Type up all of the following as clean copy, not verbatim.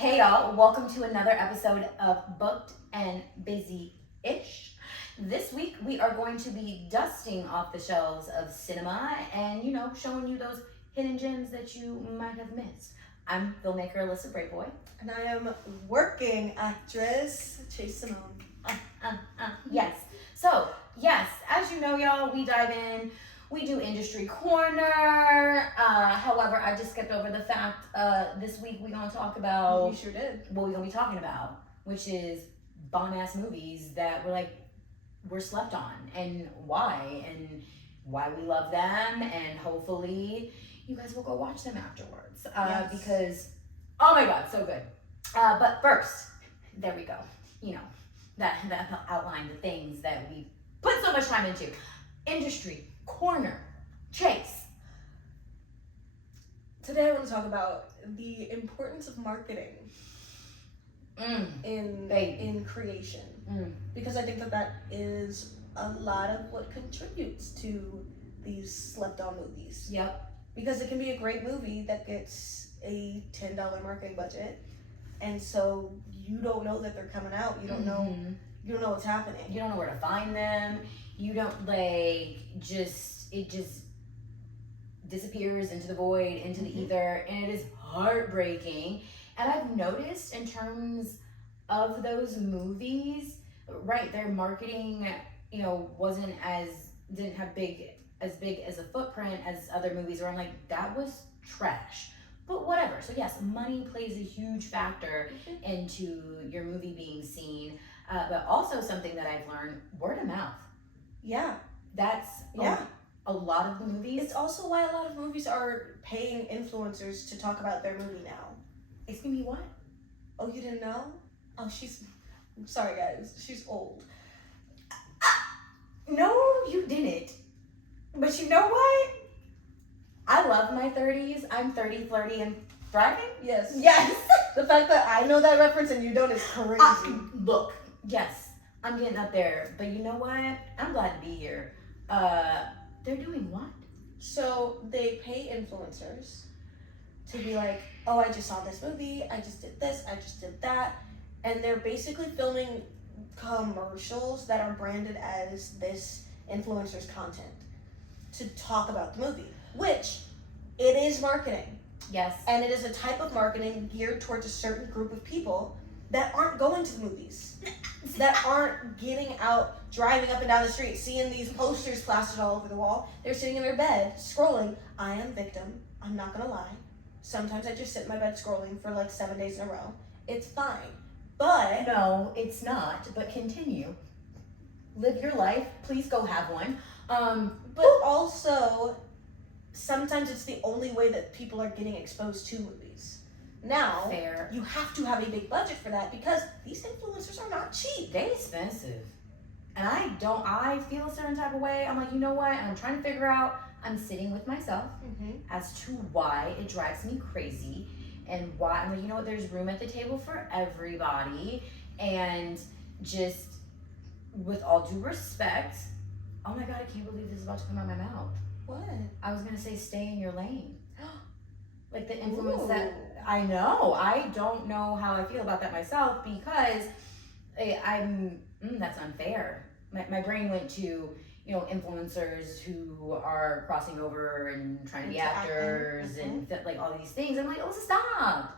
Hey y'all, welcome to another episode of Booked and Busy-ish. This week we are going to be dusting off the shelves of cinema and, showing you those hidden gems that you might have missed. I'm filmmaker Alyssa Brayboy. And I am working actress Chase Simone. Yes. So, yes, as you know, y'all, we dive in. We do industry corner. However, I just skipped over the fact this week we're going to talk about... You sure did. What we're going to be talking about, which is bomb-ass movies that we're slept on, and why we love them, and hopefully you guys will go watch them afterwards. Yes. Because, oh my God, so good. But first, there we go. That outlined the things that we put so much time into. Industry corner. Chase. Today I want to talk about the importance of marketing in creation. Because I think that is a lot of what contributes to these slept on movies. Yep. Because it can be a great movie that gets a $10 marketing budget, and so you don't know that they're coming out. You don't know what's happening. You don't know where to find them. You don't it just disappears into the void, into the ether, and it is heartbreaking. And I've noticed in terms of those movies, right, their marketing, didn't have as big as a footprint as other movies where I'm like, that was trash. But whatever. So yes, money plays a huge factor into your movie being seen. But also something that I've learned, word of mouth. Yeah. That's a lot of the movies. It's also why a lot of movies are paying influencers to talk about their movie now. Excuse me, what? Oh, you didn't know? Oh, I'm sorry guys, she's old. No, you didn't. But you know what? I love my 30s. I'm 30, flirty, and thriving. Yes. Yes. The fact that I know that reference and you don't is crazy. Look, yes, I'm getting up there. But you know what? I'm glad to be here. They're doing what? So they pay influencers to be like, oh, I just saw this movie, I just did this, I just did that. And they're basically filming commercials that are branded as this influencer's content to talk about the movie, which it is marketing. Yes. And it is a type of marketing geared towards a certain group of people that aren't going to the movies, that aren't getting out, driving up and down the street, seeing these posters plastered all over the wall. They're sitting in their bed, scrolling. I am victim. I'm not gonna lie. Sometimes I just sit in my bed scrolling for 7 days in a row. It's fine. But... No, it's not. But continue. Live your life. Please go have one. But also, sometimes it's the only way that people are getting exposed to movies. Now, fair. You have to have a big budget for that because these influencers are not cheap. They're expensive. And I feel a certain type of way. I'm like, you know what? I'm trying to figure out, I'm sitting with myself as to why it drives me crazy and why. I'm like, you know what? There's room at the table for everybody. And just with all due respect, oh my God, I can't believe this is about to come out of my mouth. What? I was going to say stay in your lane. Like the influence that I know. I don't know how I feel about that myself because that's unfair. My brain went to, influencers who are crossing over and trying to be actors and all these things. I'm like, oh, stop.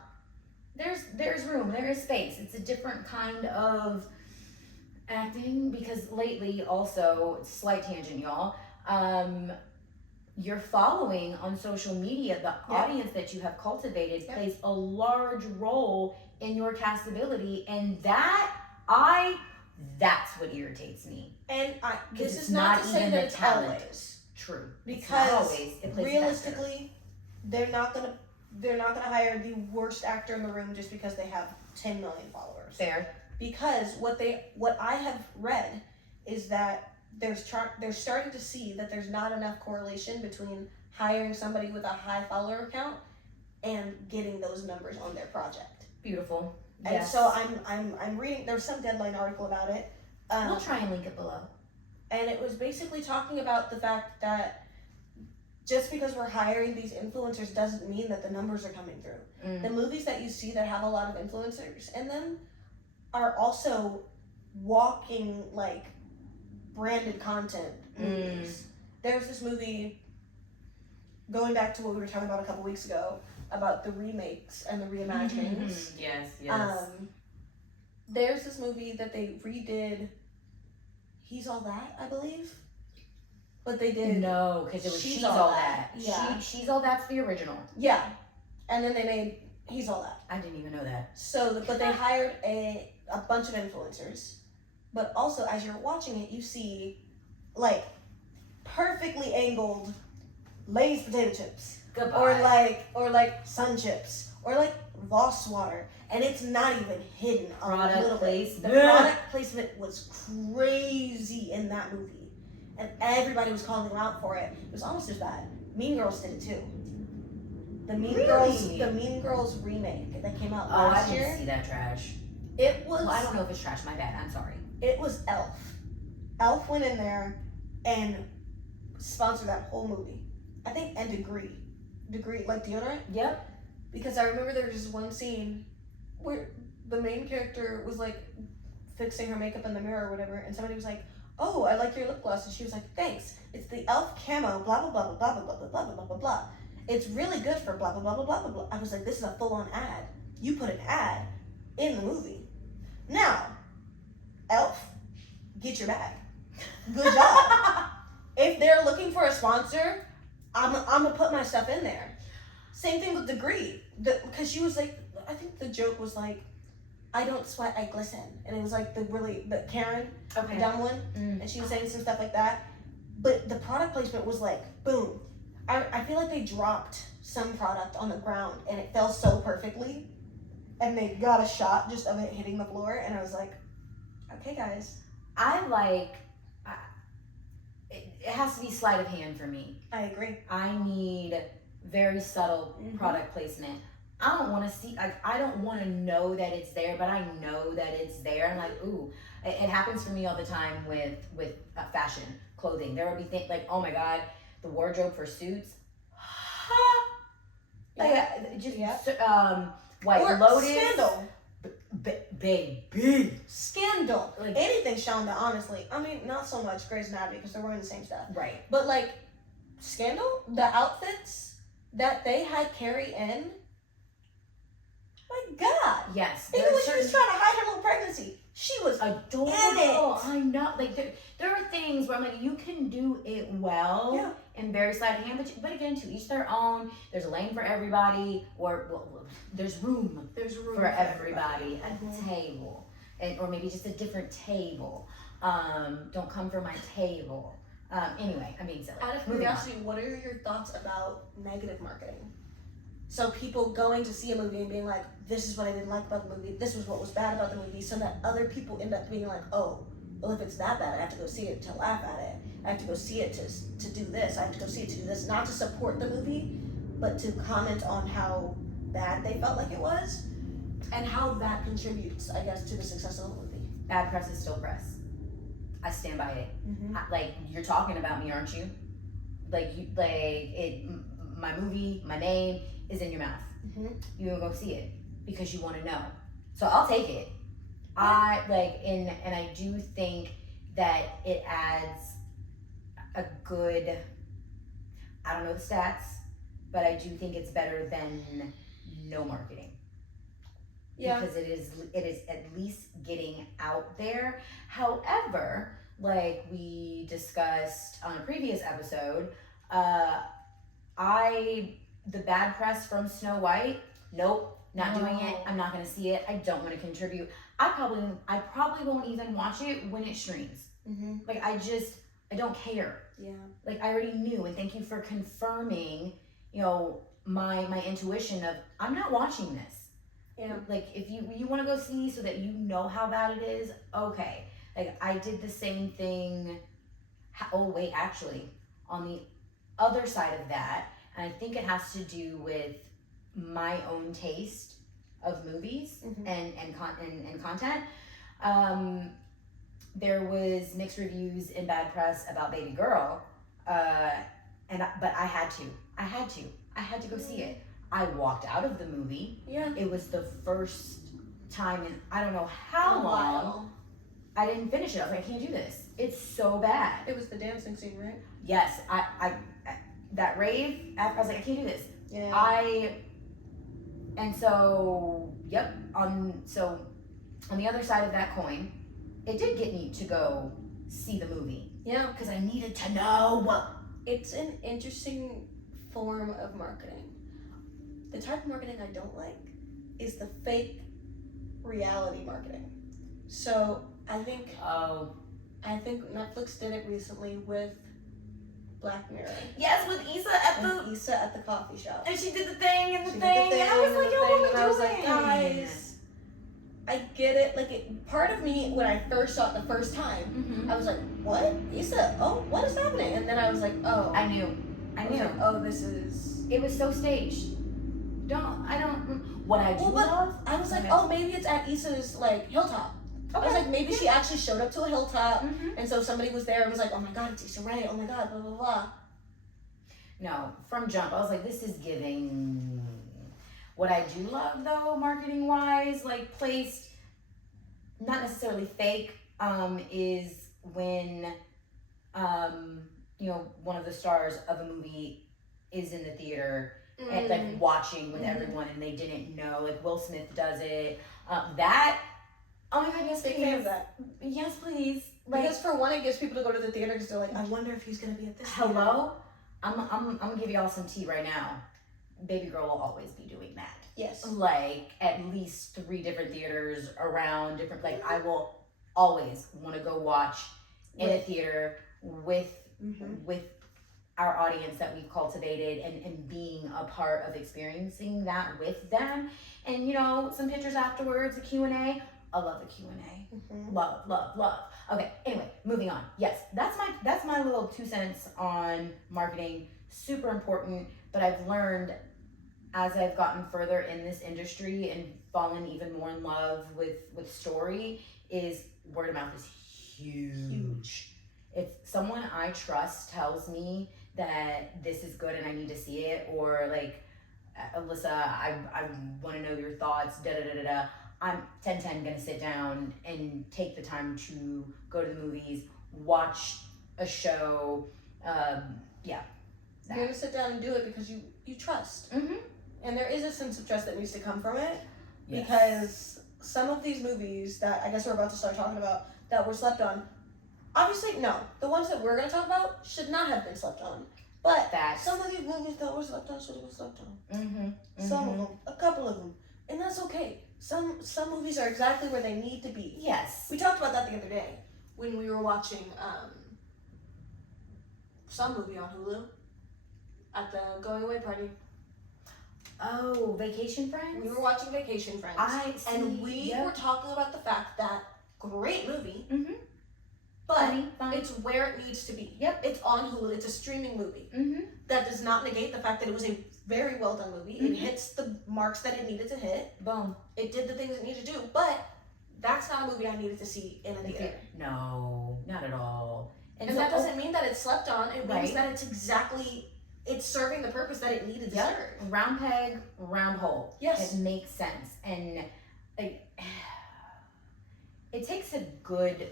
There's room, there is space. It's a different kind of acting because lately also, slight tangent, y'all, your following on social media, the audience that you have cultivated plays a large role in your castability, and that's what irritates me. And this is not to say that it's always true, because realistically, they're not gonna hire the worst actor in the room just because they have 10 million followers. Fair. Because what I have read is that they're starting to see that there's not enough correlation between hiring somebody with a high follower count and getting those numbers on their project. Beautiful. And yes. so I'm reading. There's some Deadline article about it. We'll try and link it below. And it was basically talking about the fact that just because we're hiring these influencers doesn't mean that the numbers are coming through. The movies that you see that have a lot of influencers in them are also walking like branded content movies. There was this movie, going back to what we were talking about a couple weeks ago, about the remakes and the reimaginings. Yes. There's this movie that they redid, He's All That, I believe. But they did. No, because it was She's All That. Yeah. She's All That's the original. Yeah. And then they made He's All That. I didn't even know that. So, but they hired a bunch of influencers. But also, as you're watching it, you see, like, perfectly angled Lay's potato chips. Goodbye. Or like Sun chips. Or like Voss water. And it's not even hidden on a little bit. The product placement was crazy in that movie. And everybody was calling them out for it. It was almost as bad. Mean Girls did it too. The Mean Girls remake that came out last year. I didn't see that trash. It was. Well, I don't know if it's trash. My bad. I'm sorry. It was Elf. Elf went in there and sponsored that whole movie. I think, and Degree, like deodorant. Yep. Because I remember there was just one scene where the main character was like fixing her makeup in the mirror or whatever, and somebody was like, "Oh, I like your lip gloss," and she was like, "Thanks. It's the Elf camo, blah blah blah blah blah blah blah blah blah blah blah. It's really good for blah blah blah blah blah blah blah." I was like, "This is a full-on ad. You put an ad in the movie. Now, Elf, get your bag. Good job. If they're looking for a sponsor, I'm gonna put my stuff in there." Same thing with Degree, because she was like, I think the joke was like, "I don't sweat, I glisten," and it was like the Karen, the dumb one, and she was saying some stuff like that. But the product placement was like, boom. I feel like they dropped some product on the ground and it fell so perfectly, and they got a shot just of it hitting the floor, and I was like, okay, guys. It has to be sleight of hand for me. I agree. I need very subtle product placement. I don't want to see, like, I don't want to know that it's there, but I know that it's there. I'm like, ooh, it happens for me all the time with fashion, clothing. There will be things like, oh my God, the wardrobe for suits. White or Lotus. Scandal. Baby. Scandal. Like, anything Shonda, honestly. I mean, not so much Grey's Anatomy because they're wearing the same stuff. Right. But like, Scandal, the outfits that they had Carrie in, my God. Yes. Even when she was trying to hide her little pregnancy, she was adorable. In it. I know. Like, there are things where I'm like, you can do it well and very sleight of hand, but again, to each their own. There's a lane for everybody, or there's room for everybody at the table, or maybe just a different table. Don't come for my table. Anyway, I'm being silly. Out of curiosity, what are your thoughts about negative marketing? So people going to see a movie and being like, this is what I didn't like about the movie, this was what was bad about the movie, so that other people end up being like, oh, well, if it's that bad, I have to go see it to laugh at it. I have to go see it to do this. I have to go see it to do this. Not to support the movie, but to comment on how bad they felt like it was, and how that contributes, I guess, to the success of the movie. Bad press is still press. I stand by it. Like, you're talking about me, aren't you? My movie, my name is in your mouth. You gonna go see it because you want to know. So I'll take it. And I do think that it adds a good, I don't know the stats, but I do think it's better than no marketing. Yeah. Because it is at least getting out there. However, like we discussed on a previous episode, the bad press from Snow White, nope, not doing it. I'm not gonna see it. I don't want to contribute. I probably won't even watch it when it streams. Like, I don't care. Yeah. Like, I already knew, and thank you for confirming, my intuition of, I'm not watching this. Yeah. Like, if you want to go see so that you know how bad it is, okay. Like, I did the same thing. Oh wait, actually, on the other side of that, and I think it has to do with my own taste of movies and content. There was mixed reviews in bad press about Baby Girl, but I had to go see it. I walked out of the movie. Yeah. It was the first time in I don't know how long I didn't finish it. I was like, I can't do this. It's so bad. It was the dancing scene, right? Yes, I that rave. I was like, I can't do this. Yeah. And so yep. So on the other side of that coin, it did get me to go see the movie. Yeah. Because I needed to know. It's an interesting form of marketing. The type of marketing I don't like is the fake reality marketing. So I think Netflix did it recently with Black Mirror. Yes, with Issa at the coffee shop. and she did the thing and and I was like, yo, what I was like, guys, I get it. Like, part of me when I first saw it the first time, I was like, what? Issa? Oh, what is happening? And then I was like, oh, I knew. Like, oh, this is. It was so staged. What I do love. I was like, oh, maybe it's at Issa's like hilltop. Okay. I was like, maybe she actually showed up to a hilltop, and so somebody was there and was like, oh my god, it's Issa Rae. Oh my god, blah blah blah. No, from jump, I was like, this is giving. What I do love though, marketing wise, like placed, not necessarily fake, is when, one of the stars of a movie is in the theater. And like watching with everyone and they didn't know, like Will Smith does it. That, oh my god, yes, big please. fan of that. Yes, please. Because for one, it gets people to go to the theater because they're like, I wonder if he's gonna be at this. Hello, I'm gonna give y'all some tea right now. Baby girl will always be doing that. Yes. Like at least 3 different theaters around different. Like I will always want to go watch in a theater with our audience that we've cultivated and being a part of experiencing that with them. And some pictures afterwards, a Q&A. I love the Q&A. Love. Okay, anyway, moving on. Yes, that's my little 2 cents on marketing. Super important, but I've learned as I've gotten further in this industry and fallen even more in love with story is word of mouth is huge. If someone I trust tells me that this is good and I need to see it, or like, Alyssa, I want to know your thoughts, I'm 10/10 gonna sit down and take the time to go to the movies, watch a show, You're gonna sit down and do it because you trust. And there is a sense of trust that needs to come from it. Yes. Because some of these movies that I guess we're about to start talking about that were slept on, obviously, no. The ones that we're going to talk about should not have been slept on. But some of these movies that were slept on should have been slept on. Some of them. A couple of them. And that's okay. Some movies are exactly where they need to be. Yes. We talked about that the other day when we were watching some movie on Hulu at the going away party. Oh, Vacation Friends? We were watching Vacation Friends. And we were talking about the fact that great movie. But it's where it needs to be. Yep. It's on Hulu. It's a streaming movie. That does not negate the fact that it was a very well done movie. It hits the marks that it needed to hit. Boom. It did the things it needed to do. But that's not a movie I needed to see in a theater. No, not at all. And so that doesn't mean that it's slept on. It means that it's serving the purpose that it needed to serve. Round peg, round hole. Yes. It makes sense. And it takes a good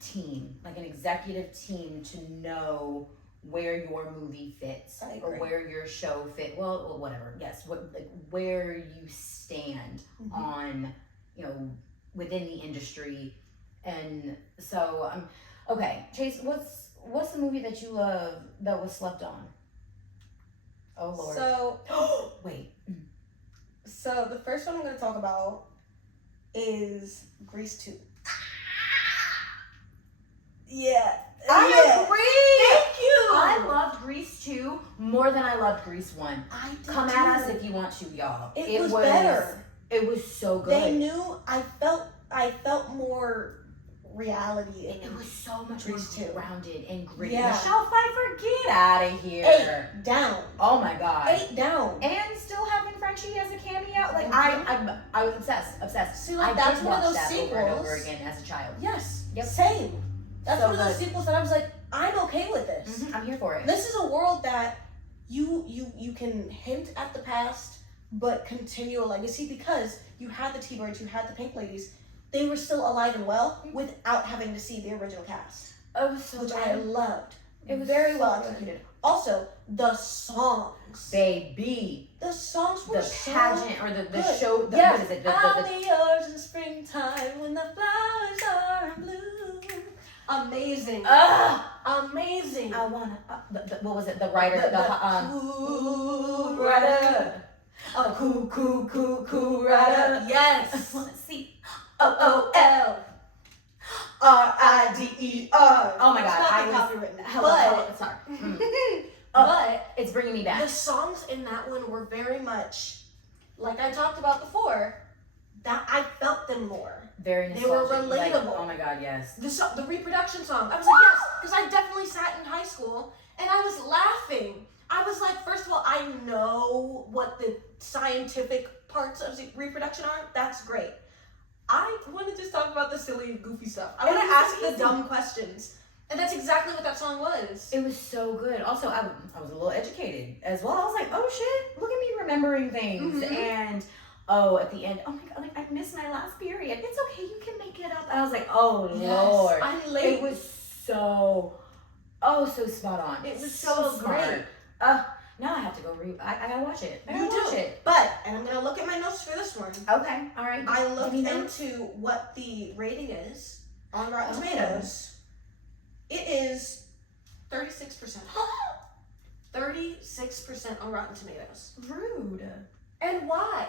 team, like an executive team, to know where your movie fits or where your show fit. Well, whatever. Yes, where you stand on, within the industry. And so, okay, Chase, what's the movie that you love that was slept on? Oh Lord. So wait. So the first one I'm going to talk about is Grease 2. Yeah. I agree. Thank you. I loved Grease 2 more than I loved Grease 1. Come at us if you want to, y'all. It was better. It was so good. They knew. I felt more reality. It was so much Grease more grounded and gritty. Yeah. Michelle Pfeiffer, get out of here. 8 down. Oh my god. 8 down. And still having Frenchie as a cameo. Like I was obsessed. See, like that's one of those that sequels. over and over again as a child. Yes. Yep. Same. That's one of those sequels that I was like, I'm okay with this. I'm here for it. This is a world that you can hint at the past, but continue a legacy because you had the T-Birds, you had the Pink Ladies. They were still alive and well without having to see the original cast, Which I loved. It was very so well good. executed. Also, the songs. Baby. The songs were The pageant or the good. show. Yes. What is it? I'll be yours in springtime when the flowers are in bloom. Amazing. Amazing. I wanna. What was it? The writer. Cool Rider. A Cool rider. Yes. I wanna see. OOL. RIDER. Oh my God, It's I not was copywritten. But sorry. But It's bringing me back. the songs in that one were very much, like I talked about before, that I felt them more. Very They were nostalgic. Like, relatable. oh my God, yes. The reproduction song, I was like, yes, because I definitely sat in high school and I was laughing. I was like, first of all, I know what the scientific parts of reproduction are. That's great. I want to just talk about the silly, goofy stuff. I want to ask the dumb questions. And that's exactly what that song was. It was so good. Also, I was a little educated as well. I was like, oh shit, look at me remembering things. And at the end, oh my God, like I missed my last period. It's okay, you can make it up. And I was like, oh Lord. I'm late. It was so spot on. It was so so smart. great. Now I have to go I gotta watch it. I You gotta watch do. it. But, and I'm going to look at my notes for this one. Okay, all right. I looked Give me notes. into what the rating is on Rotten Tomatoes. It is 36%. 36% on Rotten Tomatoes. Rude. And why?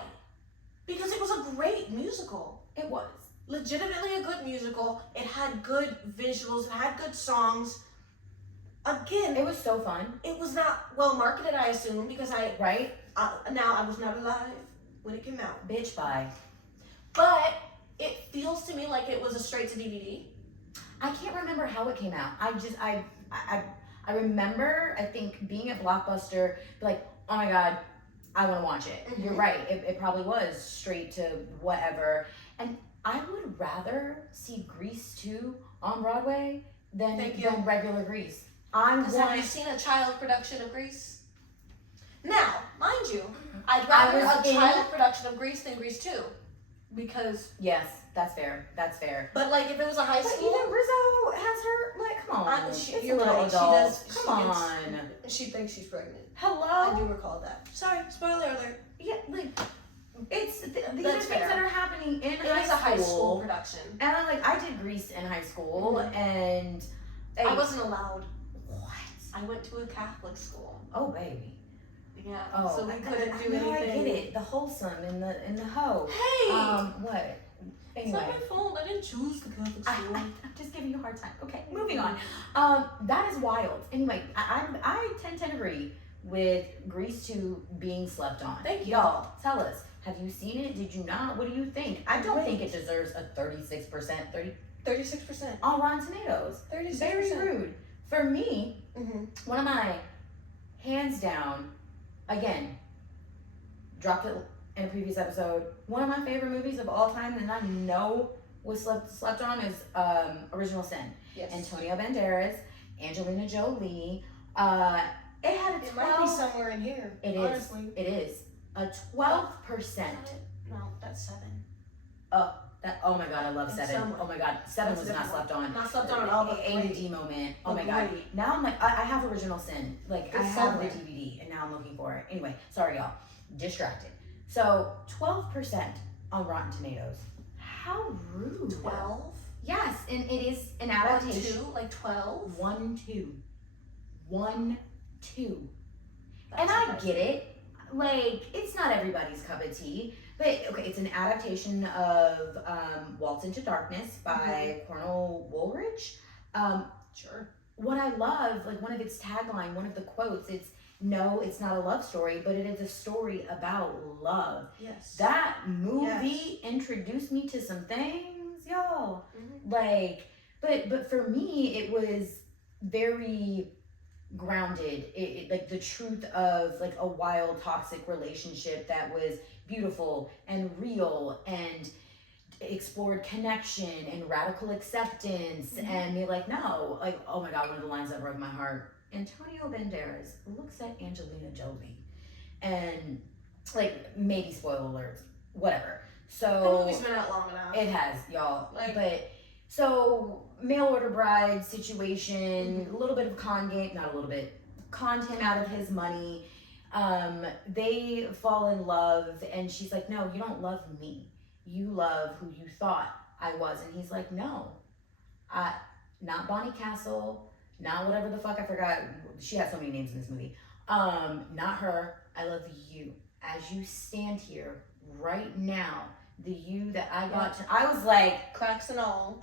Because it was a great musical. It was. Legitimately a good musical. It had good visuals. It had good songs. Again, It was so fun. it was not well marketed, I assume, because Right? now I was not alive when it came out. Bitch, bye. But it feels to me like it was a straight to DVD. I can't remember how it came out. I remember, I think, being at Blockbuster, like, oh my God, I want to watch it. You're right. It probably was straight to whatever. And I would rather see Grease 2 on Broadway than regular Grease. Have you seen a child production of Grease? Now, mind you, I'd rather a child production of Grease than Grease 2. Because... Yes, that's fair. That's fair. But, like, if it was a high But school... even Rizzo has her, like, come on. It's you're a little right. adult. She Come on. She thinks she's pregnant. Hello? I do recall that. Sorry, spoiler alert. Yeah, like, these are That's things fair. that are happening in It is a high school production. And I did Grease in high school, and I wasn't allowed. What? I went to a Catholic school. Oh baby. Yeah. Oh, so we couldn't do anything. No, I get it. The wholesome and the hoe. Hey. What? It's Anyway. not my fault. I didn't choose the Catholic school. I'm just giving you a hard time. Okay, moving on. That is wild. Anyway, I tend to agree with Grease 2 being slept on. Thank you. Y'all, tell us. Have you seen it? Did you not? What do you think? I don't think it deserves a 36%, 36%. on Rotten Tomatoes. 36%. Very rude. For me, Mm-hmm. one of my, hands down, again, dropped it in a previous episode, one of my favorite movies of all time, and I know was slept on, is Original Sin. Yes. Antonio Banderas, Angelina Jolie. It had a 12. It might be somewhere in here. It is. Honestly. It is a 12%. No, that's 7. Oh my God, I love It's 7. somewhere. Oh my God, 7 That's was not different. slept on. Not slept on at all, but ADD great. moment. Oh But my God. great. Now I'm like, I have Original Sin. Like, I It's have somewhere. the DVD, and now I'm looking for it. Anyway, sorry y'all. Distracted. So, 12% on Rotten Tomatoes. How rude. 12? Yes, and it is an 1, adaptation. 2, like 12? 1, 2. 1, 2. That's And I impressive. get it. Like, it's not everybody's cup of tea. But, okay, it's an adaptation of Waltz into Darkness by Cornel Woolrich. Sure. What I love, like one of its tagline, one of the quotes, it's, no, it's not a love story, but it is a story about love. Yes. That movie introduced me to some things, y'all. Mhm. Like, but for me, it was very grounded. It like the truth of like a wild, toxic relationship that was beautiful and real, and explored connection and radical acceptance, and be like, no, like, oh my god, one of the lines that broke my heart. Antonio Banderas looks at Angelina Jolie, and like, maybe spoiler alerts, whatever. So the movie's been out long enough. It has, y'all. Like, but so mail order bride situation, a little bit of con game, not a little bit, conned him out of his money. They fall in love, and she's like, no, you don't love me. You love who you thought I was. And he's like, no, not Bonnie Castle, not whatever the fuck, I forgot. She had so many names in this movie. Not her. I love you. As you stand here right now, the you that I got to, I was like, cracks and all.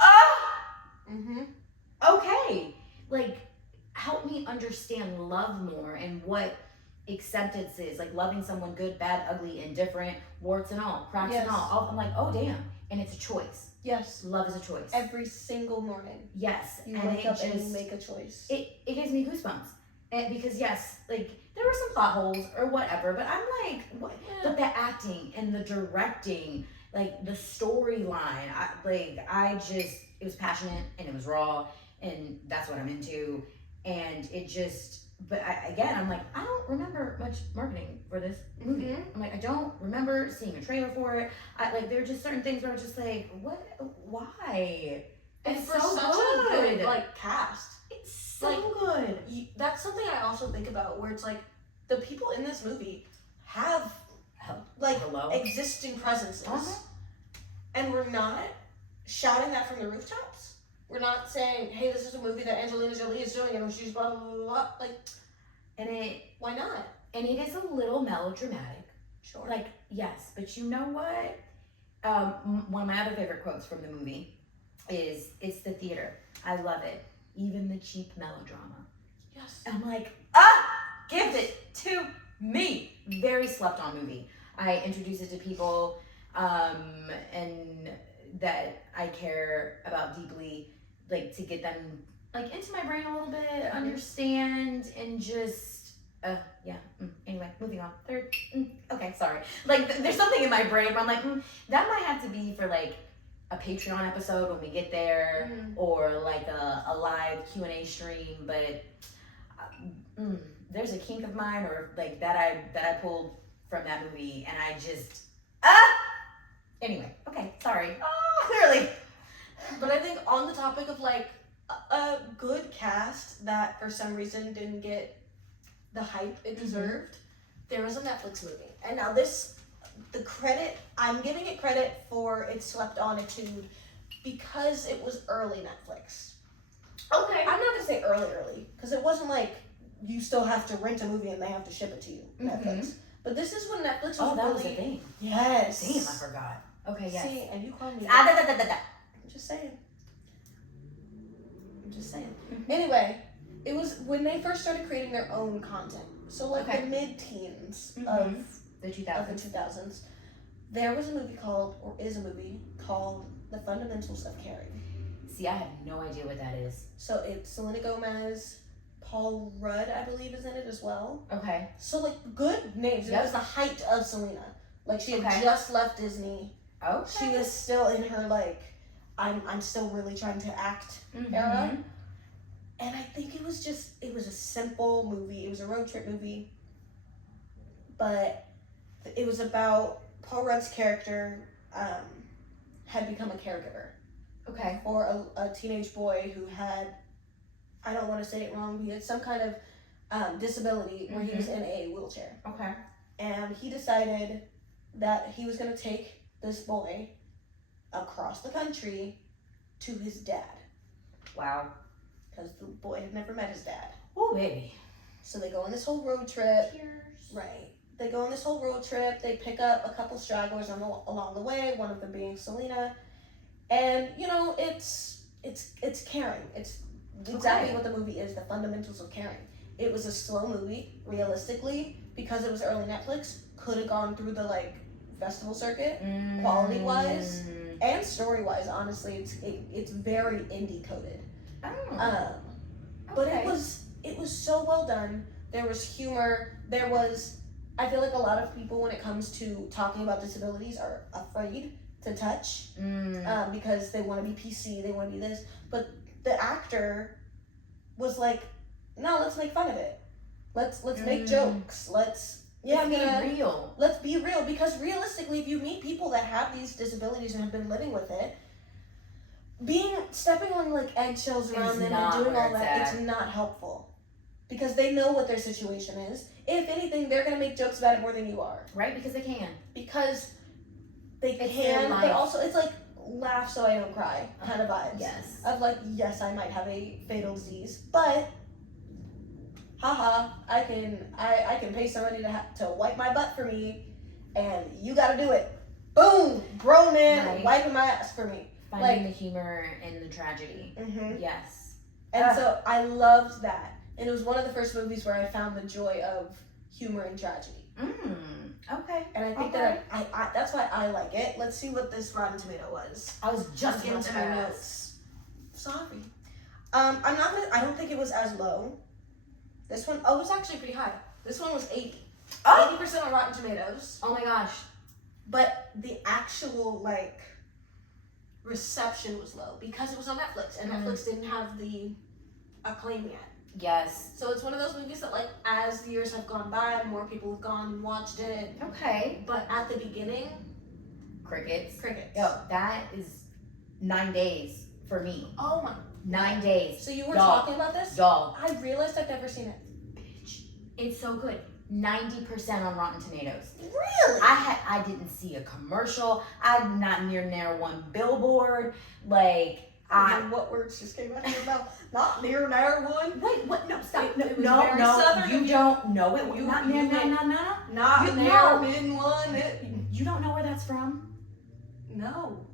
Okay. Like, help me understand love more and what acceptance is. Like, loving someone good, bad, ugly, indifferent, warts and all, cracks and all. I'm like, oh damn. And it's a choice. Yes. Love is a choice. Every single morning. Yes. You wake up and you make a choice. It gives me goosebumps. And because yes, like, there were some plot holes or whatever, but I'm like, what? Yeah. But the acting and the directing, like the storyline, it was passionate and it was raw, and that's what I'm into. And it just, but I'm like, I don't remember much marketing for this movie. I'm like, I don't remember seeing a trailer for it. There are just certain things where I'm just like, what? Why? And It's for so such good. a good cast. It's so good. That's something I also think about, where it's like the people in this movie have existing presences, and we're not shouting that from the rooftops. We're not saying, hey, this is a movie that Angelina Jolie is doing and she's blah, blah, blah, blah. Why not? And it is a little melodramatic. Sure. Like, yes, but you know what? One of my other favorite quotes from the movie is, it's the theater. I love it. Even the cheap melodrama. Yes. I'm like, give it to me. Very slept on movie. I introduce it to people and that I care about deeply, like, to get them like into my brain a little bit, understand, and just anyway, moving on. Third, okay, sorry. Like, there's something in my brain where I'm like, that might have to be for like a Patreon episode when we get there, or like a live Q&A stream. But there's a kink of mine, or like that I pulled from that movie, and I just anyway, okay, sorry. Clearly. But I think on the topic of like a good cast that for some reason didn't get the hype it deserved, there was a Netflix movie. And now I'm giving it credit for its slept on-itude because it was early Netflix. Okay. I'm not gonna say early, because it wasn't like you still have to rent a movie and they have to ship it to you, Netflix. But this is when Netflix was that was a thing. Yes. Damn, I forgot. Okay, yes. See, and you called me. I'm just saying. Anyway, it was when they first started creating their own content. So like the mid-teens of the 2000s, there was a movie called The Fundamentals of Caring. See, I have no idea what that is. So it's Selena Gomez, Paul Rudd, I believe, is in it as well. Okay. So like good names. It was the height of Selena. Like, she had just left Disney. Okay. She was still in her like, I'm still really trying to act era. And I think it was a simple movie. It was a road trip movie. But it was about Paul Rudd's character had become a caregiver. Okay. For a teenage boy who had, I don't want to say it wrong, he had some kind of disability where he was in a wheelchair. Okay. And he decided that he was going to take this boy across the country to his dad. Wow. Because the boy had never met his dad. Oh, baby. So they go on this whole road trip. Cheers. Right. They go on this whole road trip. They pick up a couple stragglers along the way, one of them being Selena. And, you know, it's caring. It's exactly what the movie is, the fundamentals of caring. It was a slow movie, realistically, because it was early Netflix, could have gone through the, like, festival circuit, quality-wise, and story-wise, honestly. It's very indie-coded. Oh. But it was so well done. There was humor. I feel like a lot of people, when it comes to talking about disabilities, are afraid to touch, because they want to be PC, they want to be this. But the actor was like, no, let's make fun of it. Let's make jokes. Let's be real. Let's be real, because realistically, if you meet people that have these disabilities and have been living with it, stepping on like eggshells around them and doing all that, it's not helpful. Because they know what their situation is. If anything, they're gonna make jokes about it more than you are. Right? Because they can. Because they can, but also it's like laugh so I don't cry kind of vibes. Yes. Of like, yes, I might have a fatal disease, but haha, I can pay somebody to wipe my butt for me, and you gotta do it. Boom, grown man wiping my ass for me. Finding the humor in the tragedy. Mm-hmm. Yes. And so I loved that. And it was one of the first movies where I found the joy of humor and tragedy. Okay. And I think that I that's why I like it. Let's see what this Rotten Tomato was. I was just getting to my notes. Sorry. I don't think it was as low. This one, it was actually pretty high. This one was 80. 80% on Rotten Tomatoes. Oh my gosh. But the actual, like, reception was low because it was on Netflix, and Netflix didn't have the acclaim yet. Yes. So it's one of those movies that, like, as the years have gone by, more people have gone and watched it. Okay. But at the beginning, Crickets. Yo, that is 9 days for me. Oh my. 9 days. So you were talking about this? Dog. I realized I've never seen it. Bitch. It's so good. 90% on Rotten Tomatoes. Really? I didn't see a commercial. I'm not near one billboard. Like, what words just came out of your mouth? Not near one. Wait, what? No, stop. No, Southern. You don't know it. Not near, no. Not near one. You don't know where that's from? No.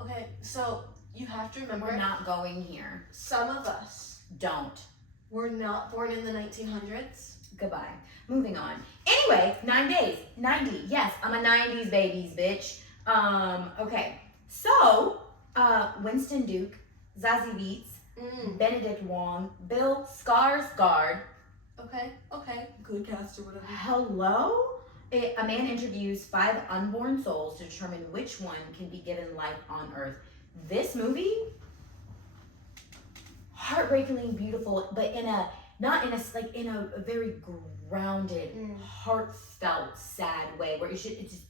Okay, so you have to remember. We're not going here. Some of us don't. Were not born in the 1900s. Goodbye. Moving on. Anyway, 9 days. 90. Yes, I'm a 90s babies, bitch. Okay. So, Winston Duke, Zazie Beetz, Benedict Wong, Bill Skarsgård. Okay. Good cast or whatever. Hello? A man interviews 5 unborn souls to determine which one can be given life on Earth. This movie, heartbreakingly beautiful, but in a very grounded, heartfelt, sad way where it's just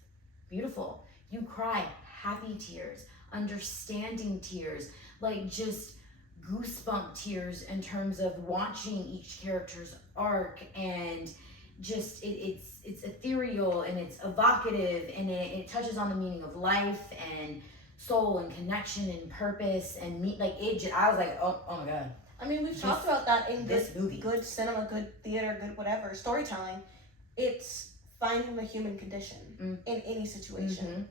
beautiful. You cry, happy tears, understanding tears, like just goosebump tears in terms of watching each character's arc, and just it's ethereal and it's evocative, and it touches on the meaning of life and soul and connection and purpose and I was like, oh my god. I mean, we've talked about that in this movie. Good cinema, good theater, good whatever, storytelling. It's finding the human condition in any situation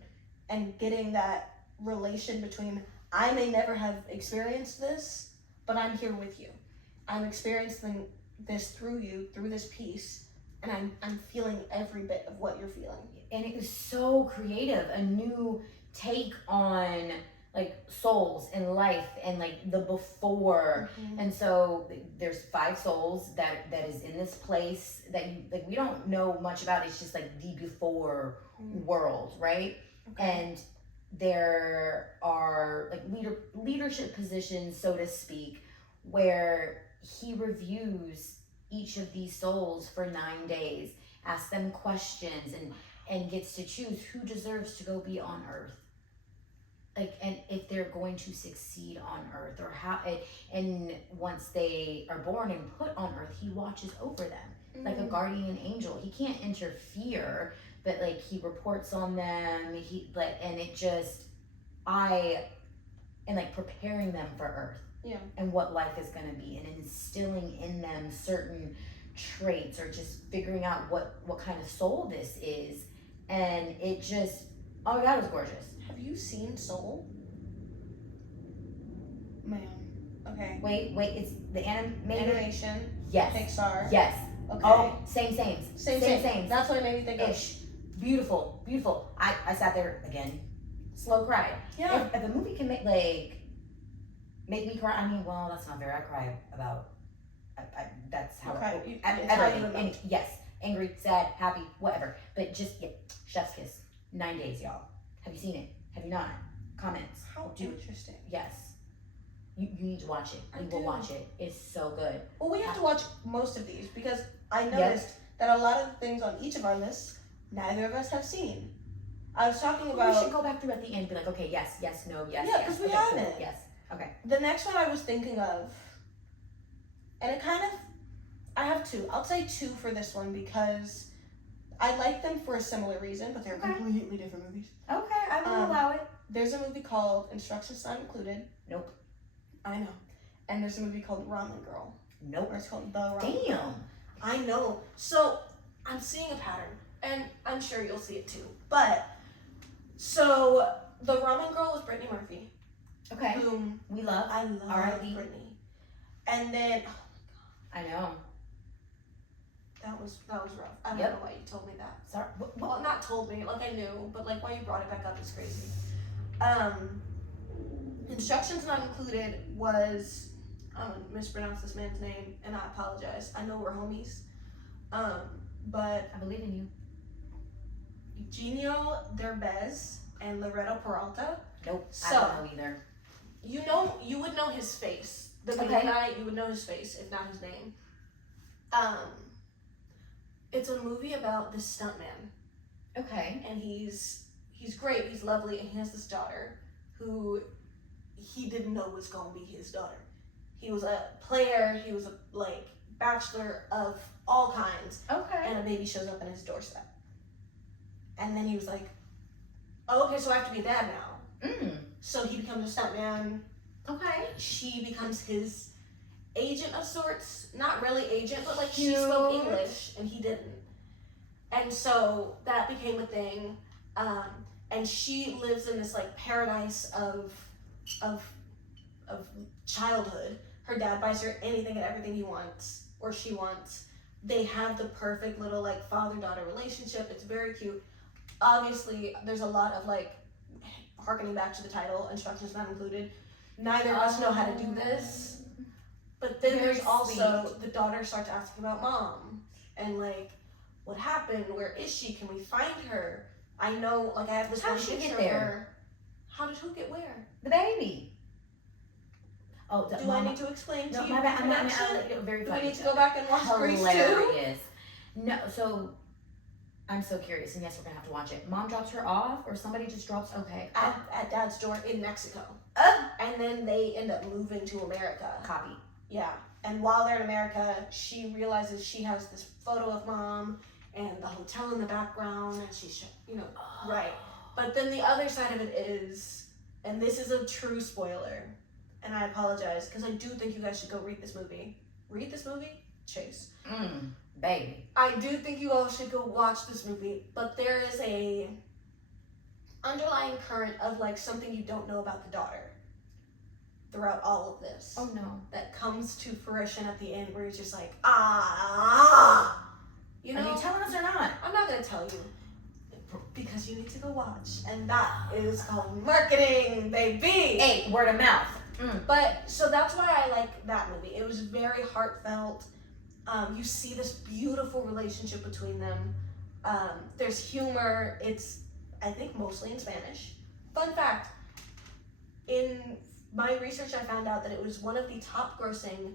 and getting that relation between, I may never have experienced this, but I'm here with you. I'm experiencing this through you, through this piece, and I'm feeling every bit of what you're feeling. And it was so creative, a new take on like souls and life and like the before. And so there's 5 souls that is in this place that we don't know much about. It's just like the before world, right? And there are like leadership positions, so to speak, where he reviews each of these souls for 9 days, asks them questions, and gets to choose who deserves to go be on Earth. Like, and if they're going to succeed on Earth, or how, and once they are born and put on Earth, he watches over them like a guardian angel. He can't interfere, but like he reports on them. And like preparing them for Earth, and what life is going to be, and instilling in them certain traits, or just figuring out what kind of soul this is, and it just, oh my god, it was gorgeous. Have you seen Soul? Man. Okay. Wait, it's the animation. Yes. Pixar. Yes. Okay. Oh, same. That's what it made me think of. Beautiful. I sat there again, slow cried. Yeah. If a movie can make me cry, I mean, well, that's not fair. I cry about. That's how. Yes, angry, sad, happy, whatever. But just chef's kiss. 9 days, y'all. Have you seen it? Have you not? Comments. How interesting. Yes. You need to watch it. You will watch it. It's so good. Well, we have to watch most of these because I noticed that a lot of the things on each of our lists, neither of us have seen. I was talking about. We should go back through at the end and be like, okay, yes, no, yes. Yeah, because we haven't. Cool. Yes. Okay. The next one I was thinking of, and it kind of, I have two. I'll say two for this one because I like them for a similar reason, but they're completely different movies. Okay, I will allow it. There's a movie called Instructions Not Included. Nope. I know. And there's a movie called Ramen Girl. Nope. Or it's called The Ramen Damn. Girl. I know. So I'm seeing a pattern, and I'm sure you'll see it too. But so The Ramen Girl was Brittany Murphy. Okay. Whom we love. I love R.I.P. Brittany. And then I know. that was rough. I don't know why you told me that. Sorry. Well, not told me, like I knew, but like why you brought it back up is crazy. Instructions Not Included was, I'm gonna mispronounce this man's name, and I apologize. I know we're homies. But I believe in you. Eugenio Derbez and Loreto Peralta. Nope. So, I don't know either. You would know his face. The main guy, you would know his face, if not his name. It's a movie about this stuntman. Okay. And he's great, he's lovely, and he has this daughter who he didn't know was gonna be his daughter. He was a player, he was a bachelor of all kinds. Okay. And a baby shows up on his doorstep. And then he was like, oh, okay, so I have to be a dad now. So he becomes a stuntman. Okay. She becomes his agent of sorts. Not really agent, but she spoke English and he didn't. And so that became a thing. And she lives in this paradise of childhood. Her dad buys her anything and everything he wants or she wants. They have the perfect little father-daughter relationship. It's very cute. Obviously, there's a lot of harkening back to the title, Instructions Not Included. Neither of us know how to do this. But then Very there's also sweet. the daughter starts asking about mom and what happened? Where is she? Can we find her? I know, I have this How one did she picture get of there? her. How did who get where? The baby. Oh, Do I need to explain to No, you? my bad. I'm very Do funny. we need to go back and watch Grease too? Hilarious. No, so I'm so curious, and yes, we're gonna have to watch it. Mom drops her off, or somebody just drops. Okay. At Dad's door in Mexico. And then they end up moving to America. Copy. Yeah. And while they're in America, she realizes she has this photo of mom and the hotel in the background, and she's, right. But then the other side of it is, and this is a true spoiler, and I apologize, because I do think you guys should go read this movie. Read this movie? Chase. Baby. I do think you all should go watch this movie, but there is a underlying current of something you don't know about the daughter throughout all of this. Oh no. That comes to fruition at the end where it's just you know? Are you telling us or not? I'm not gonna tell you because you need to go watch, and that is called marketing, baby. Hey, word of mouth. But so that's why I like that movie. It was very heartfelt. You see this beautiful relationship between them. There's humor. It's, I think, mostly in Spanish. Fun fact, in my research, I found out that it was one of the top grossing,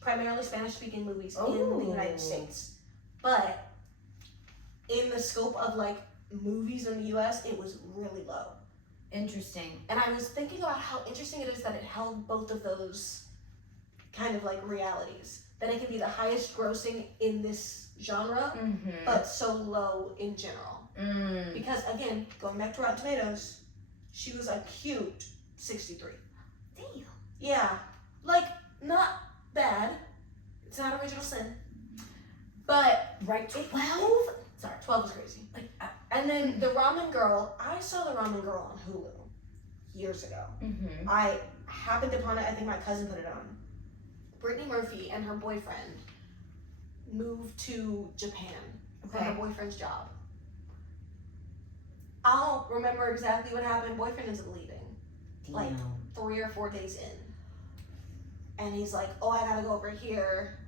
primarily Spanish-speaking movies in the United States. But in the scope of, movies in the U.S., it was really low. Interesting. And I was thinking about how interesting it is that it held both of those kind of realities. That it can be the highest grossing in this genre, but so low in general. Because again, going back to Rotten Tomatoes, she was a cute 63. Damn. Yeah. Not bad. It's not original sin. But Right. 12? sorry, 12 is crazy. And then The Ramen Girl, I saw The Ramen Girl on Hulu years ago. I happened upon it, I think my cousin put it on. Brittany Murphy and her boyfriend moved to Japan for her boyfriend's job. I don't remember exactly what happened. Boyfriend ends up leaving. 3 or 4 days in. And he's like, oh, I gotta go over here.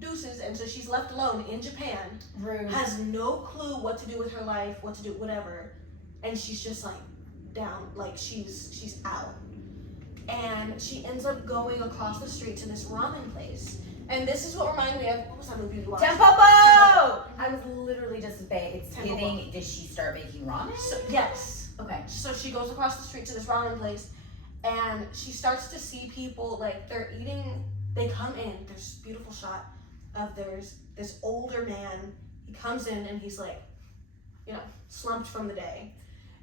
deuces, and so she's left alone in Japan. Rude. Has no clue what to do with her life, what to do, whatever, and she's just like down, like she's out. And she ends up going across the street to this ramen place. And this is what reminded me of, what was that movie we watched? Tempopo! I was literally just to say, it's Tempopo. giving, did she start making ramen? So, yes. Okay. So she goes across the street to this ramen place, and she starts to see people, like, they're eating, they come in, there's this beautiful shot of there's this older man, he comes in and he's like, you know, slumped from the day.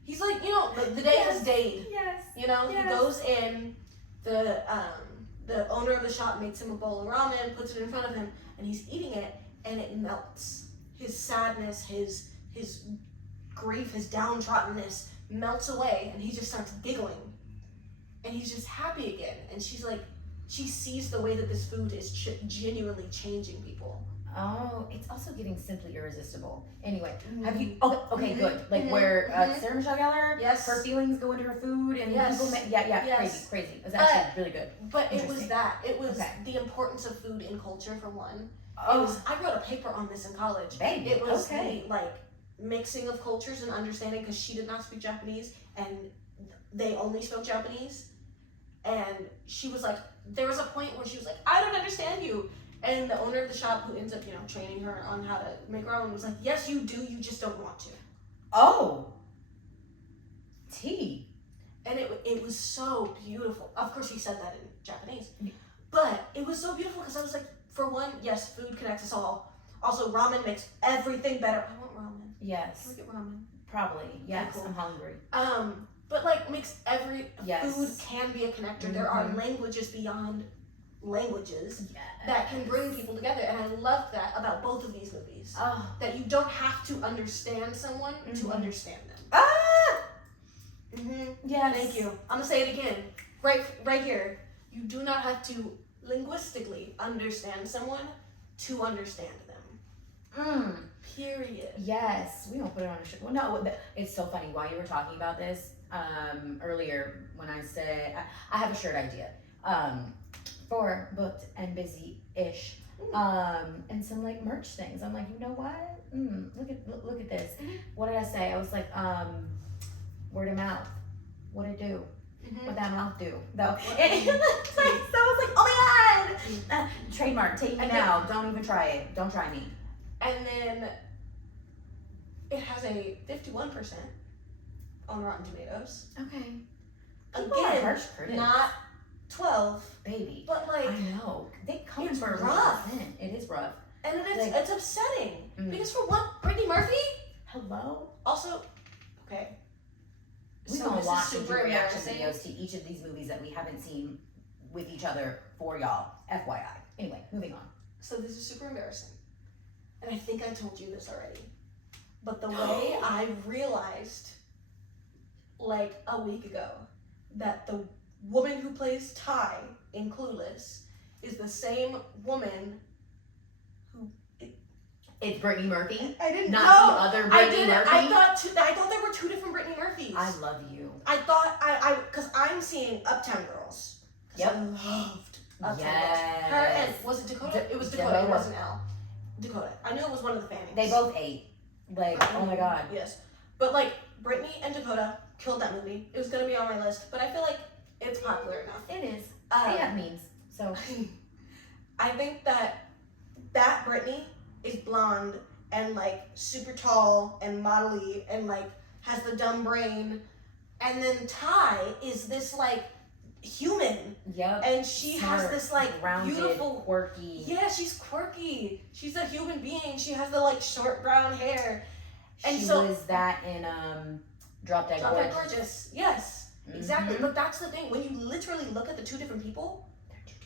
He's like, you know, the day has dayed. Yes. You know, Yes. he goes in, the owner of the shop makes him a bowl of ramen, puts it in front of him, and he's eating it, and it melts. His sadness, his grief, his downtroddenness melts away, and he just starts giggling. And he's just happy again. And she's like, she sees the way that this food is genuinely changing people. Oh, it's also getting simply irresistible. Anyway, Mm-hmm. have you? Okay, good. Like where Sarah Michelle Gellar, Yes. her feelings go into her food, and Yes. people, Yes. crazy. It was actually really good. But it was that. It was Okay. the importance of food in culture, for one. Oh, It was, I wrote a paper on this in college. baby. It was okay. the, like, mixing of cultures and understanding, because she did not speak Japanese, and they only spoke Japanese. And she was like, there was a point where she was like, I don't understand you. And the owner of the shop, who ends up, you know, training her on how to make ramen, was like, yes, you do, you just don't want to. Oh. Tea. And it was so beautiful. Of course, he said that in Japanese. Yeah. But it was so beautiful because I was like, for one, yes, food connects us all. Also, ramen makes everything better. I want ramen. Can Yes. we get ramen? Probably. Yes. cool. I'm hungry. But like makes Yes. food can be a connector. There are languages beyond languages Yes. that can bring people together, and I love that about both of these movies. Oh. That you don't have to understand someone to understand them. Ah. Yes. Thank you. I'm gonna say it again, right here. You do not have to linguistically understand someone to understand them. Period. Yes, we don't put it on a shirt. Well, no, it's so funny. While you were talking about this earlier, when I said I have a shirt idea for booked and busy-ish, and some like merch things. I'm like, you know what? Look at this. What did I say? I was like, word of mouth. What it do? What that mouth do? Though. So I was like, oh my god! Trademark. Take me now. Don't even try it. Don't try me. And then it has a 51% on Rotten Tomatoes. Okay. People are Again, harsh critics. not 12, baby. but like, I know. They come it's for a rough. reason. It is rough. and Like- it's upsetting because for one, Brittany Murphy. Hello? Also, okay. We're So gonna this is watch and do super reaction embarrassing. videos to each of these movies that we haven't seen with each other for y'all. FYI. Anyway, moving on. So this is super embarrassing. And I think I told you this already. But the way I realized, like a week ago, that the woman who plays Ty in Clueless is the same woman who... It's Brittany Murphy. I didn't Not know. the other I Brittany didn't. Murphy. I thought there were two different Brittany Murphys. I love you. I thought, because I'm seeing Uptown Girls. Because I loved Uptown Girls. Her and, was it Dakota? It was Dakota. Dakota. It wasn't Elle. Dakota. I knew it was one of the Fannings. They both ate. Like, oh my god. Yes. But like, Brittany and Dakota killed that movie. It was going to be on my list, but I feel like it's popular enough. It is. They have memes. So. I think that Brittany is blonde and like super tall and modelly and like has the dumb brain, and then Ty is this like human, Yep. and she has Smart, this like rounded, beautiful, quirky. yeah, she's quirky. She's a human being. She has the like short brown hair, and She so was that in Drop Dead Drop Dead Gorgeous. Gorgeous. Yes, exactly. Mhm. But that's the thing. When you literally look at the two different people,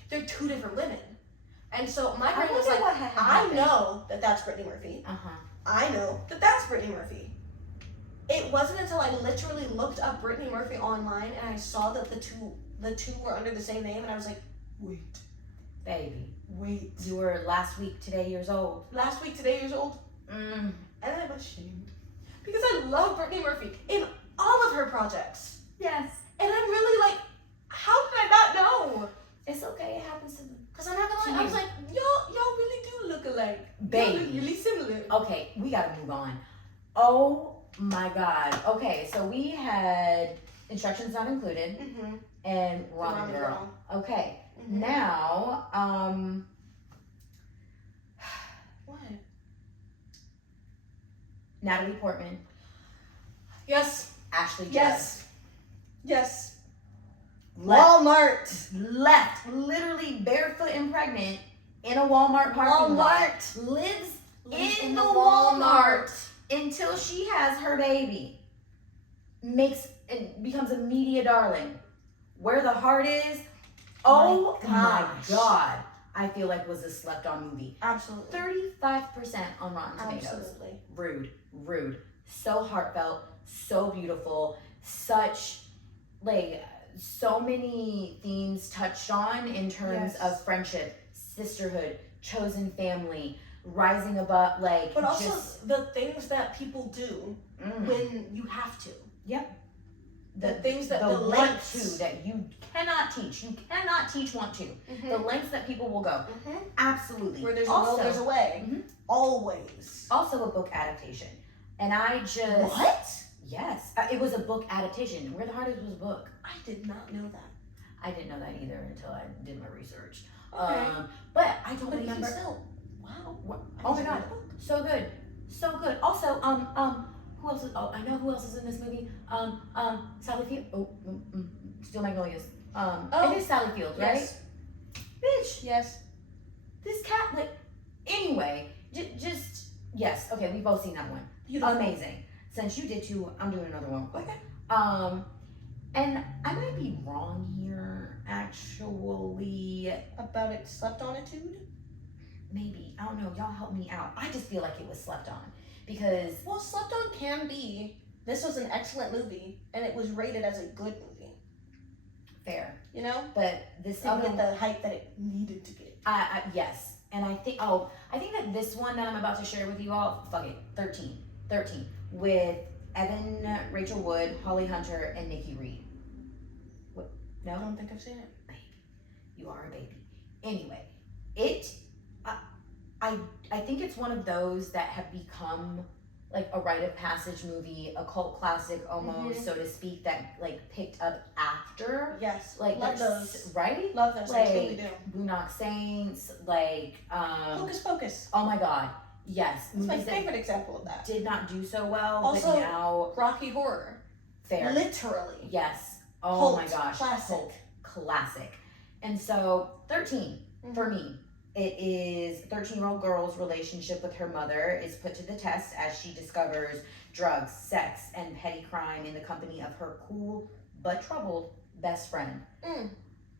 they're two different women. And so my brain was like, I know that that's Brittany Murphy. I know that that's Brittany Murphy. It wasn't until I literally looked up Brittany Murphy online and I saw that the two were under the same name, and I was like, wait. Baby. Wait. You were last week, today years old. Last week, today years old. And I'm ashamed. Because I love Brittany Murphy in all of her projects. Yes. And I'm really like, how did I not know? It's okay, it happens to them. Because I'm not gonna To lie, I you. was like, y'all really do gotta move on. Oh my God. Okay, so we had instructions not included Mm-hmm. and Ramen Girl. Okay, now, What? Natalie Portman, Yes. Ashley Judd. Yes. Yes. Left, Walmart. literally barefoot and pregnant in a Walmart parking lot. Lives in the Walmart until she has her baby. Becomes a media darling. Where the Heart Is, oh my God, I feel like was a slept on movie. Absolutely. 35% on Rotten Tomatoes. Absolutely. Rude. So heartfelt, so beautiful, such like so many themes touched on in terms of friendship, sisterhood, chosen family, rising above, like, but also the things that people do when you have to. Yep. The things that the want lengths to that you cannot teach. You cannot teach want to. The lengths that people will go. Absolutely. Where there's also, a will, there's a way. Always. Also a book adaptation. And I just... What? Yes. It was a book adaptation. Where the Heart Is was a book. I did not know that. I didn't know that either until I did my research. Okay. But I don't remember... Wow. Oh my God. So good. So good. Also, who else is? Oh, I know who else is in this movie. Sally Field. Steel Magnolias. It is Sally Field, right? Yes. Bitch. Yes. This cat. Like, anyway, just yes. Okay, we've both seen that one. Beautiful. Amazing. Since you did two, I'm doing another one. Okay. And I might be wrong here, actually. About it slept on attitude? Maybe. I don't know. Y'all help me out. I just feel like it was slept on. Because... Well, slept on can be. This was an excellent movie, and it was rated as a good movie. Fair. You know? But this didn't get the hype that it needed to get. Yes. And I think that this one that I'm about to share with you all, fuck it, 13. With Evan, Rachel Wood, Holly Hunter, and Nikki Reed. What? No? I don't think I've seen it. Baby. You are a baby. Anyway, I think it's one of those that have become like a rite of passage movie, a cult classic almost, so to speak, that like picked up after. Yes. Like love those. Right? Love those. Like, I truly do. Boondock Saints, like Hocus Pocus. Oh my God. Yes. It's my favorite example of that. Did not do so well, also, but now Rocky Horror. Fair. Literally. Yes. Oh Cult my gosh. Classic. Cult classic. And so 13 for me. It is 13-year-old girl's relationship with her mother is put to the test as she discovers drugs, sex, and petty crime in the company of her cool but troubled best friend.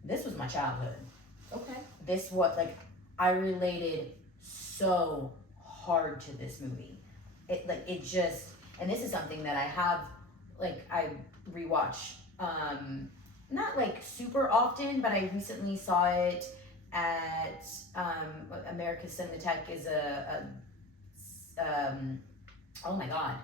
This was my childhood. Okay. I related so hard to this movie. And this is something that I have, I rewatch, not super often, but I recently saw it at America's Cinematheque is oh my god,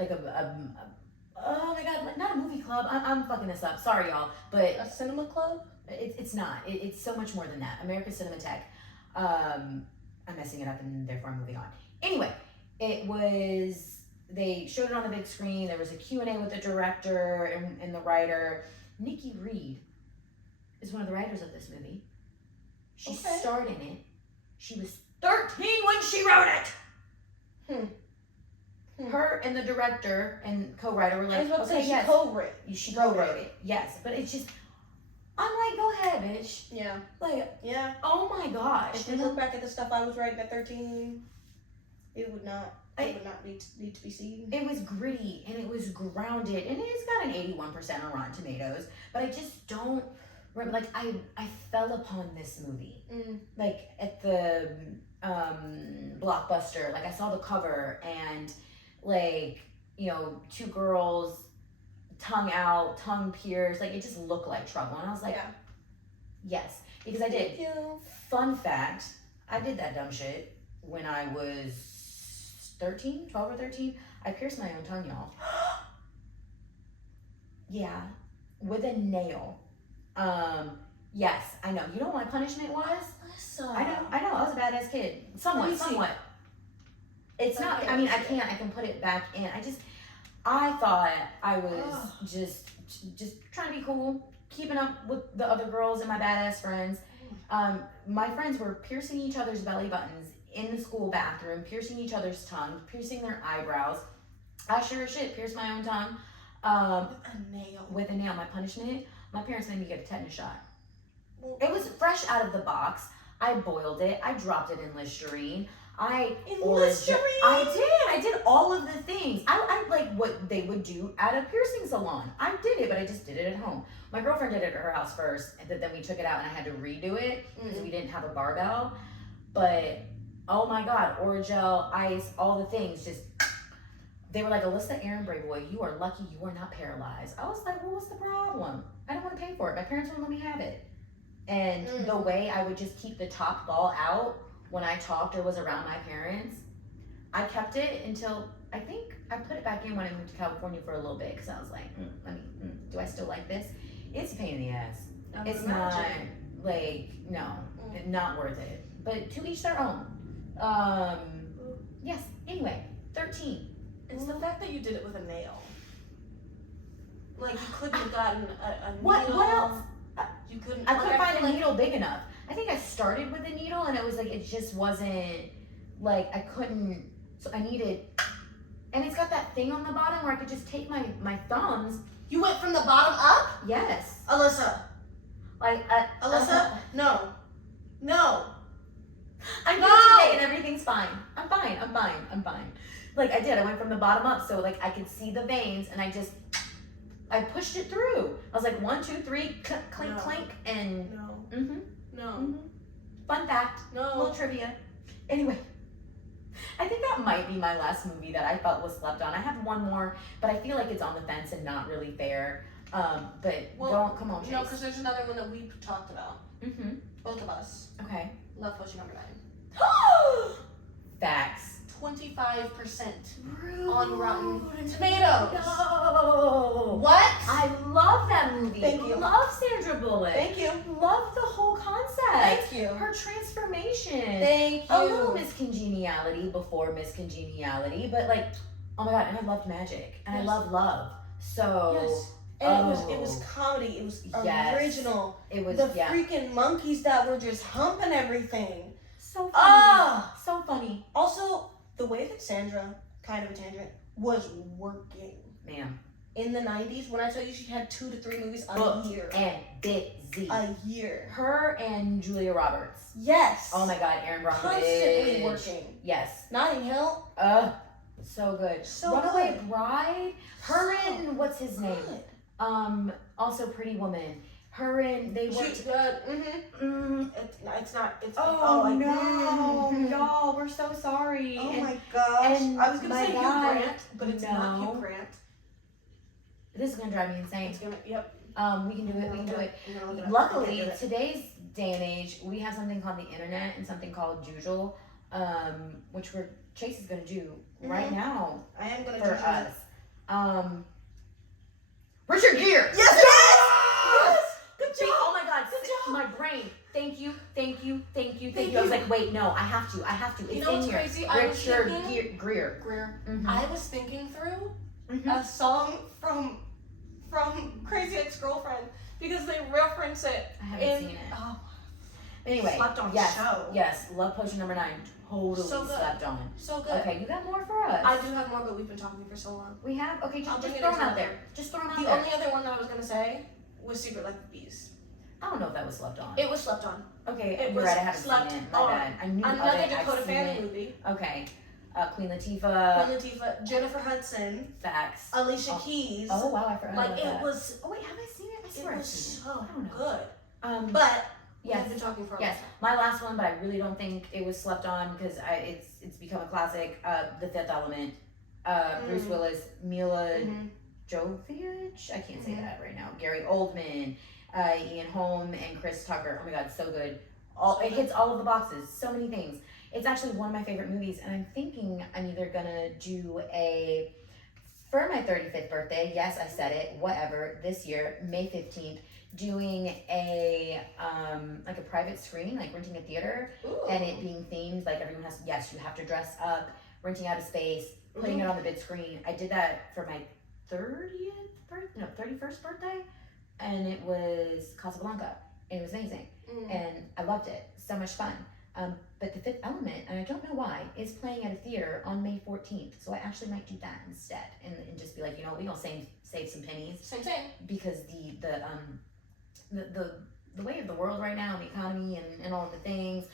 oh my god, not a movie club. I'm fucking this up. Sorry, y'all, but a cinema club. It's not. It's so much more than that. America's Cinematheque. I'm messing it up, and therefore I'm moving on. Anyway, they showed it on the big screen. There was a Q&A with the director and the writer. Nikki Reed is one of the writers of this movie. She starred in it. She was 13 when she wrote it. Her and the director and co-writer were like, okay, yes. She co-wrote. She co-wrote it. Yes, but it's just, I'm like, go ahead, bitch. Yeah. Yeah. Oh my gosh. If you look back at the stuff I was writing at 13, it would not need to be seen. It was gritty and it was grounded and it's got an 81% on Rotten Tomatoes, but I just don't remember. I fell upon this movie at the Blockbuster. I saw the cover and two girls, tongue out, tongue pierced. It just looked like trouble, and I was like, yes, because I did. Thank you. Fun fact: I did that dumb shit when I was 13, 12 or 13. I pierced my own tongue, y'all. Yeah, with a nail. Yes, I know. You know what my punishment was? I know. I was a badass kid. Somewhat. It's not. Okay, I mean, I shit. can't. I can put it back in. I thought I was just trying to be cool, keeping up with the other girls and my badass friends. My friends were piercing each other's belly buttons in the school bathroom, piercing each other's tongue, piercing their eyebrows. I sure as shit pierced my own tongue. With a nail. My punishment, my parents made me get a tetanus shot. It was fresh out of the box. I boiled it. I dropped it in Listerine. I did all of the things. I like what they would do at a piercing salon. I did it, but I just did it at home. My girlfriend did it at her house first, and then we took it out and I had to redo it because we didn't have a barbell. But oh my god, Orajel, ice, all the things, just they were like, Alyssa Aaron Brayboy, you are lucky you are not paralyzed. I was like, well, what's the problem? I don't want to pay for it. My parents wouldn't let me have it. And the way I would just keep the top ball out when I talked or was around my parents, I kept it until I think I put it back in when I moved to California for a little bit because I was like, do I still like this? It's a pain in the ass. It's not like, no, not worth it. But to each their own. Yes, anyway, 13. It's the fact that you did it with a nail. Like, you couldn't have gotten a needle. What else? You couldn't. I couldn't find a needle big enough. I think I started with a needle and it was like, it just wasn't, like, I couldn't, so I needed, and it's got that thing on the bottom where I could just take my thumbs. You went from the bottom up? Yes. Alyssa. Like, Alyssa? No. I'm good today and everything's fine. I'm fine. Like, I did. I went from the bottom up so, like, I could see the veins and I pushed it through. I was like, 1, 2, 3, clink, clink, and... No. Fun fact. No. Little trivia. Anyway, I think that might be my last movie that I felt was slept on. I have one more, but I feel like it's on the fence and not really fair. Come on, Chase. No, because there's another one that we talked about. Both of us. Okay. Love Potion number 9. Facts. 25% Rude. on Rotten Tomatoes. No. What? I love that movie. Thank you. Love Sandra Bullock. Thank you. Love the whole concept. Thank you. Her transformation. Thank you. A little miscongeniality before miscongeniality, but like, oh my god, and I loved magic. And I love love. So yes. And it was comedy. It was original. It was the freaking monkeys that were just humping everything. So funny. So funny. Also, the way that Sandra, kind of a tangent, was working. Ma'am. In the 90s, when I tell you she had 2 to 3 movies a year. And busy. A year. Her and Julia Roberts. Yes. Oh my god, Aaron Brockovich. Constantly working. Yes. Notting Hill. So good. So Runaway good. Bride. Her and what's his name? Also Pretty Woman. Her and they worked. It's not. It's no, y'all, we're so sorry. Oh my gosh! And I was gonna say Hugh God, Grant, but it's not Hugh Grant. This is gonna drive me insane. It's gonna. Yep. We can do it. Luckily, today's day and age, we have something called the internet and something called Jujul, which Chase is gonna do right now. I am gonna for us. Richard Gere. Yes. Good job. Oh my god. Good job. My brain. Thank you. I was like, wait, no, I have to. It's you know what's in here. crazy? Richard Gere. Mm-hmm. I was thinking through a song from Crazy Ex-Girlfriend because they reference it. I haven't seen it. Oh. Anyway, slept on show. Yes, Love Potion number 9. Totally so slept on. So good. Okay, you got more for us. I do have more, but we've been talking for so long. We have? Okay, just throw them out there. Just throw them out there. The only other one that I was going to say was Secret Life of Bees. I don't know if that was slept on. It was slept on. Okay, you're right, I haven't seen it. My bad. I knew another of it. Dakota Fanning movie. Okay. Queen Latifah. Jennifer Hudson. Facts. Alicia Keys. Oh wow, I forgot about that. It was. Oh wait, have I seen it? I swear I've seen it. So I don't know. good. But yes, we've been talking for a yes. My last one, but I really don't think it was slept on because it's become a classic. The Fifth Element. Bruce Willis, Mila Jovovich. I can't say that right now. Gary Oldman, Ian Holm, and Chris Tucker. Oh my god, so good. It hits all of the boxes. So many things. It's actually one of my favorite movies, and I'm thinking I'm either gonna do for my 35th birthday, yes, I said it, whatever, this year, May 15th, doing a like a private screening, like renting a theater. Ooh. And it being themed, like everyone has, yes, you have to dress up renting out a space, putting it on the big screen. I did that for my 31st birthday, and it was Casablanca, and it was amazing, and I loved it. So much fun. But The Fifth Element, and I don't know why, is playing at a theater on May 14th. So I actually might do that instead, and just be like, you know, we gonna save some pennies. Same. Because the way of the world right now, the economy and all of the things.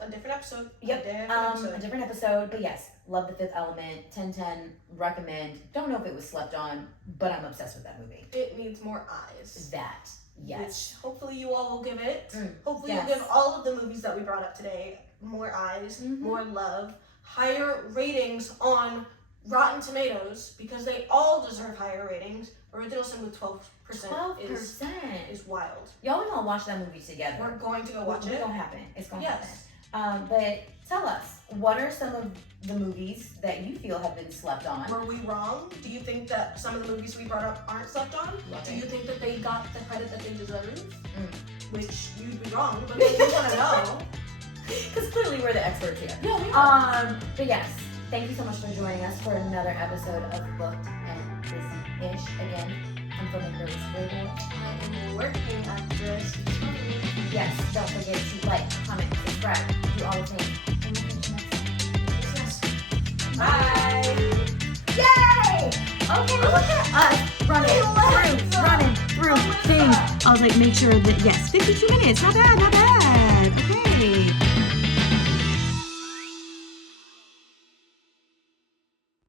A different episode. Yep. A different episode. But yes, love The Fifth Element. 10/10. Recommend. Don't know if it was slept on, but I'm obsessed with that movie. It needs more eyes. That. Yes. Which hopefully you all will give it. Hopefully yes. you'll give all of the movies that we brought up today more eyes, more love, higher ratings on Rotten Tomatoes, because they all deserve higher ratings. Original Sin with 12% is wild. Y'all, we're gonna watch that movie together. We're going to go watch it. It's gonna happen. It's gonna happen. But tell us, what are some of the movies that you feel have been slept on? Were we wrong? Do you think that some of the movies we brought up aren't slept on? Do you think that they got the credit that they deserve? Which you'd be wrong, but we want to know. Because clearly we're the experts here. Yeah, we are. But yes, thank you so much for joining us for another episode of Booked and Busy-ish. Again, I'm filmmaker Lisa Grable. I am working actress. Yes, don't forget to like, comment, subscribe, do all the things. And we'll catch you next time. Bye. Yay! Okay, look at us running through things. I was like, make sure that, yes, 52 minutes, not bad. Okay.